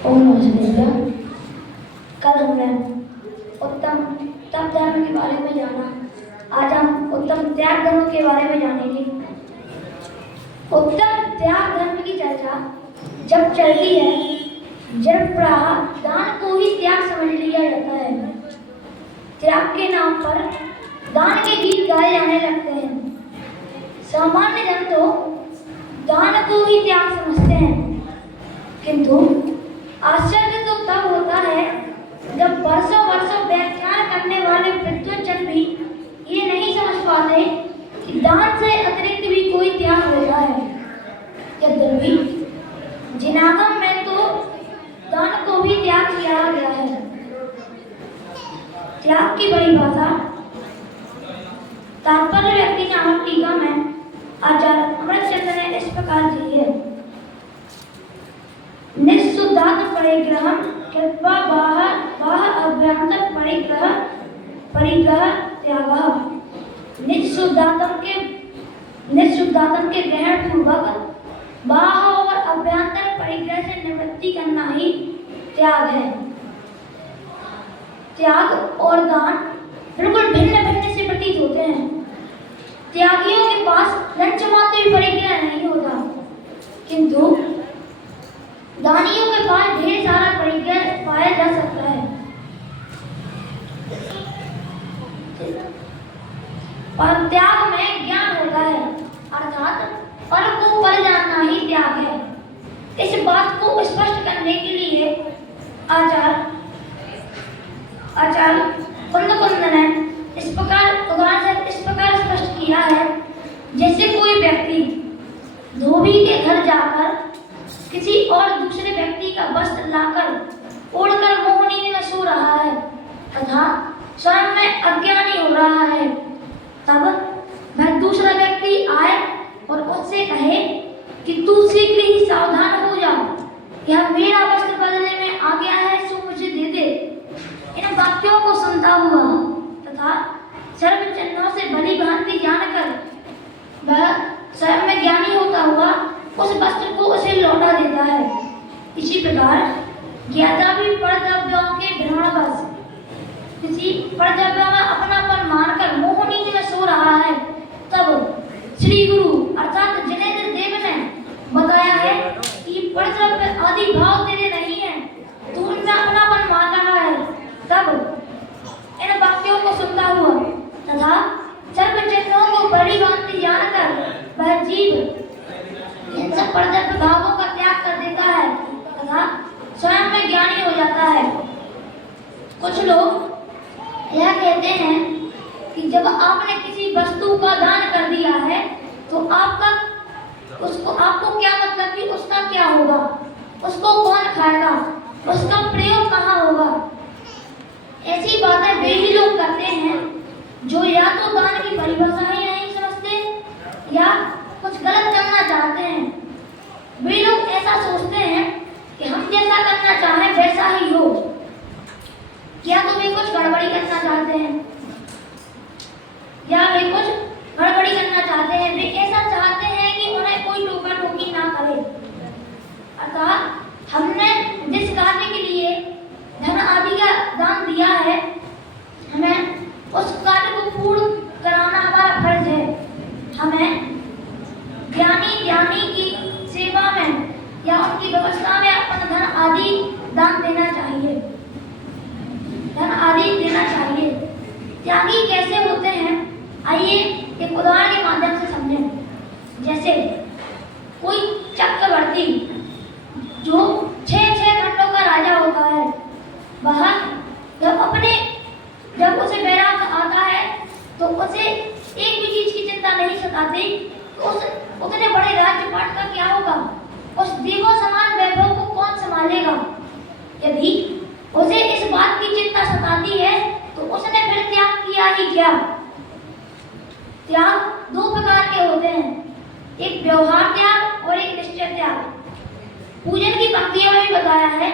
ओम नमः। कल हमने उत्तम तप धर्म के बारे में जाना। आज हम उत्तम त्याग धर्म के बारे में जानेंगे। उत्तम त्याग धर्म की चर्चा जब चलती है, जब प्रायः दान को ही त्याग समझ लिया जाता है। त्याग के नाम पर दान के गीत गाए जाने लगते हैं। सामान्य जन तो दान को ही त्याग समझते हैं, किंतु आश्चर्य तो तब होता है जब वर्षों वर्षों व्याख्यान करने वाले विद्वज्जन भी ये नहीं समझ पाते कि दान से अतिरिक्त भी कोई त्याग होता है। यद्यपि जिनागम में तो दान को भी त्याग किया गया है। त्याग की बड़ी भाषा तात्पर्य व्यक्ति नामक टीका में आचार्य अमृतचंद्र ने इस प्रकार दी है। निःशुद्धात्म परिग्रह कृत्वा बाह्य अभ्यंतर परिग्रह त्यागः। निःशुद्धात्म के ग्रहण पूर्वक बाह्य और अभ्यंतर परिग्रह से निवृत्ति करना ही त्याग है। त्याग और दान बिल्कुल भिन्न भिन्न से प्रतीत होते हैं। त्यागियों के पास लंच मात्र भी परिग्रह नहीं होता, किंतु दानियों के पास ढेर सारा परिग्रह पाया जा सकता है। पर त्याग में ज्ञान होता है, अर्थात पर को पर जानना ही त्याग है। इस बात को स्पष्ट करने के लिए आचार्य कुंद ने इस प्रकार उदाहरण से इस प्रकार स्पष्ट किया है, जैसे कोई व्यक्ति धोबी के घर जाकर किसी और दूसरे व्यक्ति का वस्त्र लाकर ओढ़कर मोहनी में सो रहा है तथा स्वयं में अज्ञानी हो रहा है। तब वह दूसरा व्यक्ति आए और उससे कहे कि तू शीघ्र ही सावधान हो जा, यह मेरा वस्त्र बदलने में आ गया है, सो मुझे दे दे। इन वाक्यों को सुनता हुआ तथा सर्व चिन्हों से भली भांति जानकर वह स्वयं में ज्ञानी होता हुआ उस वस्त्र को उसे लौटा देता है। इसी प्रकार ज्ञाता भी परद्रव्यों के भ्रमणवश किसी परद्रव्य में अपनापन मानकर मोहनीति में सो रहा है, तब श्री गुरु अर्थात जिनेंद्र देव ने बताया है कि परद्रव्य आदि भाव तेरे नहीं है, तू उनमें अपनापन मान रहा है। तब इन वाक्यों को सुनता हुआ तथा सर्व चिन्हों को बड़ी भांति जानकर वह जीव इन सब परद्रव्य भावों का त्याग कर देता है तथा स्वयं में ज्ञानी हो जाता है। कुछ लोग यह कहते हैं कि जब आपने किसी वस्तु का दान कर दिया है तो आपको क्या मतलब कि उसका क्या होगा, उसको कौन खाएगा, उसका प्रयोग कहाँ होगा। ऐसी बातें वे ही लोग करते हैं जो या तो दान की परिभाषा ही नहीं समझते या कुछ गलत करना चाहते हैं। वे लोग ऐसा सोचते हैं कि हम जैसा करना चाहें वैसा ही हो। क्या तो वे कुछ गड़बड़ी करना चाहते हैं या वे कुछ गड़बड़ी करना चाहते हैं। वे ऐसा चाहते हैं कि उन्हें कोई टोका टोकी ना करे। अर्थात हमने जिस कार्य के लिए धन आदि का दान दिया है, हमें उस कार्य को पूर्ण कराना हमारा फर्ज है। हमें ज्ञानी की सेवा में या उनकी व्यवस्था में अपना धन आदि दान देना चाहिए, धन आदि देना चाहिए। त्यागी कैसे होते हैं, आइए एक उदाहरण के माध्यम से समझें। जैसे कोई चक्रवर्ती जो 6 खंडों का राजा होता है, वह जब उसे वैराग्य आता है तो उसे एक भी चीज की चिंता नहीं सताती तो उतने बड़े राज्यपाट का क्या होगा, उस देवों समान वैभव को कौन संभालेगा। यदि उसे इस बात की चिंता सताती है तो उसने फिर त्याग किया ही क्या। त्याग दो प्रकार के होते हैं, एक व्यवहार त्याग और एक निश्चय त्याग। पूजन की पंक्तियों में बताया है,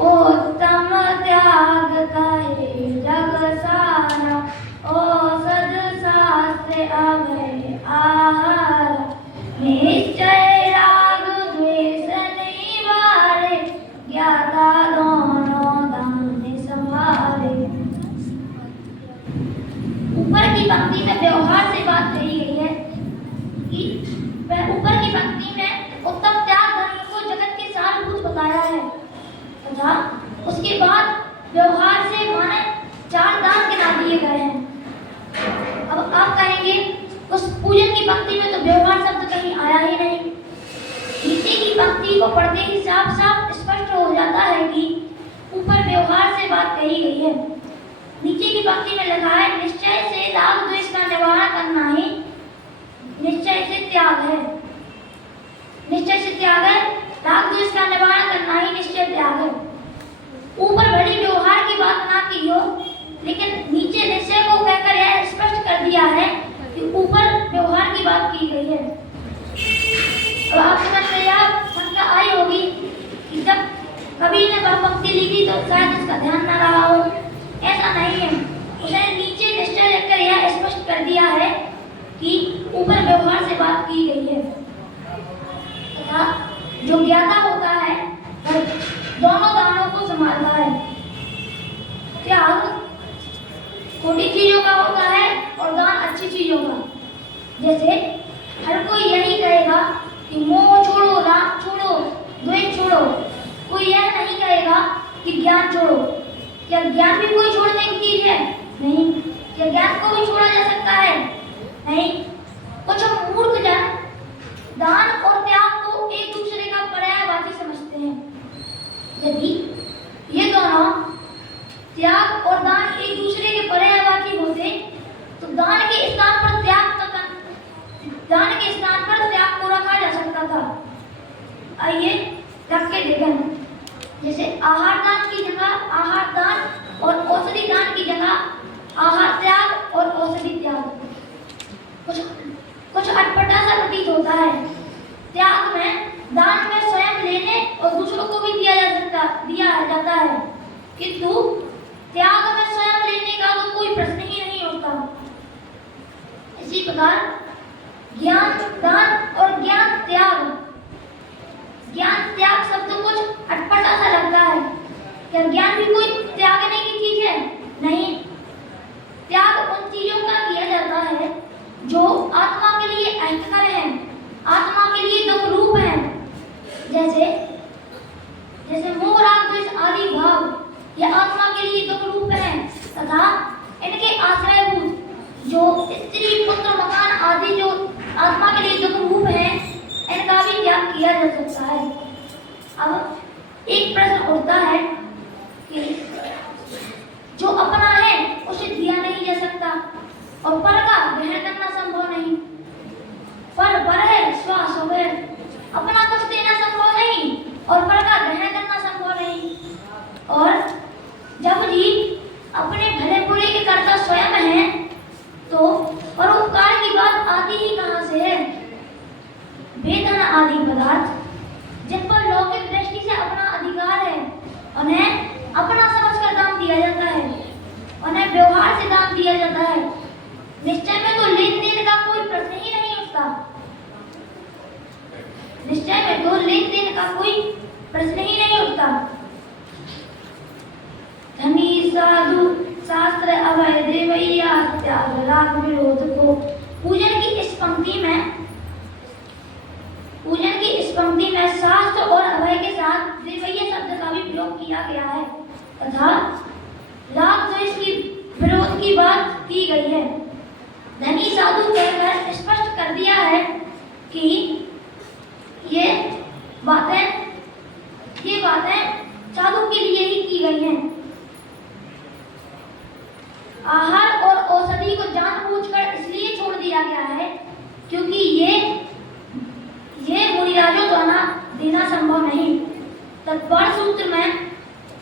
उत्तम त्याग कहे जग सारा, औषध शास्त्र अभय आहार, निश्चय कि वह ऊपर की पंक्ति में उत्तम त्याग धर्म को जगत के सारभूत बताया है तथा उसके बाद व्यवहार से माने 4 दान गिना दिए गए हैं। अब आप कहेंगे उस पूजन की पंक्ति में तो व्यवहार शब्द कहीं आया ही नहीं। नीचे की पंक्ति को पढ़ते ही साफ साफ स्पष्ट हो जाता है कि ऊपर व्यवहार से बात कही गई है। नीचे की पंक्ति में लिखा है निश्चय से राग द्वेष का निवारण करना ही निश्चय से त्याग है। निश्चय से त्याग है, राग द्वेष का निवारण करना ही निश्चय त्याग है। ऊपर बड़ी व्यवहार की बात ना की हो, लेकिन नीचे निश्चय को कहकर यह स्पष्ट कर दिया है कि ऊपर व्यवहार की बात की गई है। अब आपके मन में यह शंका आई होगी कि जब कभी ने वह पंक्ति लिखी तो शायद उसका ध्यान न रहा हो। ऐसा नहीं है, उसने नीचे निश्चय लिखकर यह स्पष्ट कर दिया है कि ऊपर व्यवहार से बात की गई है तथा जो ज्ञाता होता है वह दोनों दानों को संभालता है। त्याग छोटी चीजों का होता है और दान अच्छी चीजों का। जैसे हर कोई यही कहेगा कि मोह छोड़ो, राग छोड़ो, द्वेष छोड़ो, कोई यह नहीं कहेगा कि ज्ञान छोड़ो। क्या ज्ञान भी कोई छोड़ने की चीज है? नहीं। क्या ज्ञान को भी छोड़ा जा सकता है? नहीं। कुछ मूर्ख जन दान और त्याग को एक दूसरे का पर्यायवाची समझते हैं। यदि ये दोनों त्याग और दान एक दूसरे के पर्यायवाची होते तो दान के स्थान पर त्याग को रखा जा सकता था। आइए रख के देखें। जैसे आहार दान की जगह आहार दान और औषधि दान की जगह आहार त्याग और औषधि त्याग। कुछ अटपटा सा प्रतीत होता है। त्याग में दान में स्वयं लेने और दूसरों को भी दिया जाता है, किंतु त्याग में स्वयं लेने का तो कोई प्रश्न ही नहीं उठता। इसी प्रकार ज्ञान दान और ज्ञान त्याग शब्द कुछ अटपटा सा लगता है। क्या ज्ञान भी कोई त्यागने की चीज है? नहीं। त्याग उन चीजों का किया जाता है जो आत्मा के लिए अहितकर है, आत्मा के लिए दुख रूप है। जैसे मोह राग द्वेष आदि भाव यह आत्मा के लिए दुख रूप है तथा इनके आश्रयभूत जो स्त्री पुत्र मकान आदि जो आत्मा के लिए दुख रूप है, इनका भी त्याग किया जा सकता है। अब एक प्रश्न उठता है कि जो अपना है उसे दिया नहीं जा सकता और पर का ग्रहण करना संभव नहीं। पर है श्वास हो गए, अपना कुछ देना संभव नहीं और पर का ग्रहण करना संभव नहीं। और जब जीव अपने भले बुरे के कर्ता स्वयं है तो परोपकार की बात आती ही कहां से है? वेतन आदि पदार्थ जिन पर लौकिक दृष्टि से अपना अधिकार है उन्हें अपना समझकर दान दिया जाता है, उन्हें व्यवहार से दान दिया जाता है। निश्चय में तो लेन देन का कोई प्रश्न ही नहीं उठता। निश्चय में तो लेन देन का कोई प्रश्न ही नहीं उठता। धनी साधु शास्त्र अभय देवैया त्याग राग विरोध को पूजन की इस पंक्ति में शास्त्र और अभय के साथ देवैया शब्द का भी प्रयोग किया गया है तथा राग द्वेष की विरोध की बात की गई है। धनी साधु कहकर स्पष्ट कर दिया है कि ये बातें साधु के लिए ही की गई हैं। आहार और औषधि को जानबूझकर इसलिए छोड़ दिया गया है क्योंकि ये मुनिराजों द्वारा देना संभव नहीं। तत्पर सूत्र में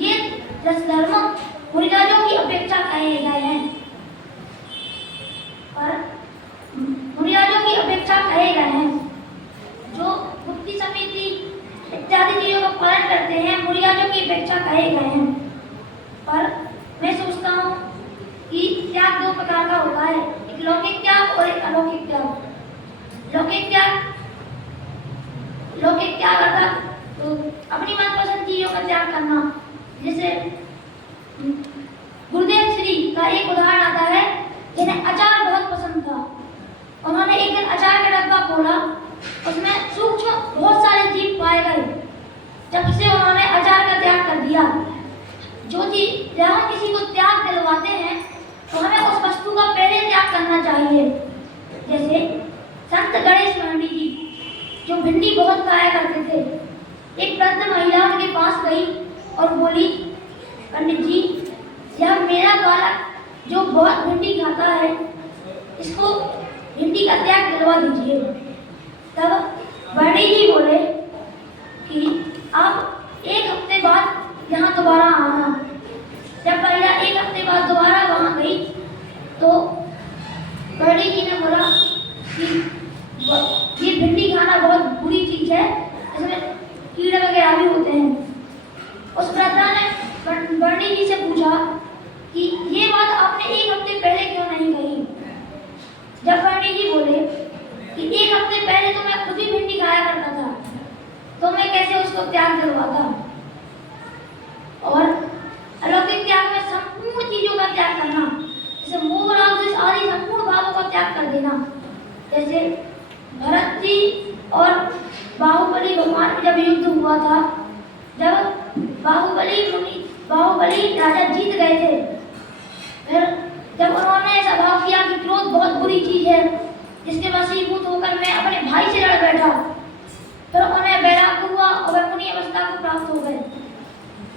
ये 10 धर्म मुनिराजों की अपेक्षा कहे गए हैं और मुनिराजों की अपेक्षा कहे गए हैं जो बुद्धि समिति इत्यादि चीजों का पालन करते हैं, मुनिराजों की अपेक्षा कहे गए हैं। पर मैं सोचता हूँ कि त्याग 2 प्रकार का होता है, एक लौकिक त्याग और एक अलौकिक त्याग। लौकिक त्याग अर्थात तो अपनी मनपसंद चीजों का त्याग करना। जैसे गुरुदेव श्री का एक उदाहरण आता है जिन्हें अचार बहुत पसंद था उन्होंने एक दिन अचार का डब्बा खोला, उसमें सूक्ष्म बहुत सारे जीव पाए गए। जब से उन्होंने अचार का त्याग कर दिया। जो चीज जब हम किसी को त्याग दिलवाते हैं तो हमें उस वस्तु का पहले त्याग करना चाहिए। जैसे संत गणेश महाराज जी जो भिंडी बहुत खाया करते थे, एक वृद्ध महिला उनके पास गई और बोली, पंडित जी, यह मेरा बालक जो बहुत भिंडी खाता है, इसको भिंडी का त्याग दिलवा दीजिए। तब पंडित जी बोले कि आप एक हफ्ते बाद यहाँ दोबारा आना। जब महिला एक हफ्ते बाद दोबारा वहाँ गई तो पंडित जी ने बोला कि ये भिंडी खाना बहुत बुरी चीज है, इसमें कीड़े वगैरह भी होते हैं। उस वृद्धा ने पंडित जी से पूछा कि ये बात आपने एक हफ्ते पहले क्यों नहीं कही। जब पंडित जी बोले कि एक हफ्ते पहले तो मैं खुद ही भिंडी खाया करता था, तो मैं कैसे उसको त्याग दिलवाता। और अलौकिक त्याग में संपूर्ण चीजों का त्याग करना, जैसे मोह राग द्वेष आदि संपूर्ण भावों का त्याग कर देना। जैसे भरत जी और बाहुबली भगवान का जब युद्ध हुआ था, जब बाहुबली राजा जीत गए थे, फिर जब उन्होंने ऐसा भाव किया कि क्रोध बहुत बुरी चीज है, जिसके वशीभूत होकर मैं अपने भाई से लड़ बैठा, फिर उन्हें वैराग्य हुआ और वे मुनि अवस्था को प्राप्त हो गए।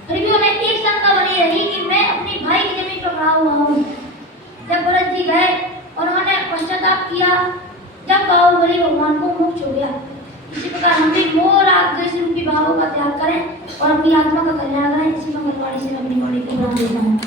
फिर भी उन्हें एक शंका बनी रही कि मैं अपने भाई की जमीन पर खड़ा हुआ हूँ। जब भरत जी गए, उन्होंने पश्चाताप किया, जब बाहुबली भगवान को मोक्ष हो गया। इसी प्रकार हम भी मोह राग द्वेष रूपी भावों का त्याग करें और अपनी आत्मा का कल्याण करें।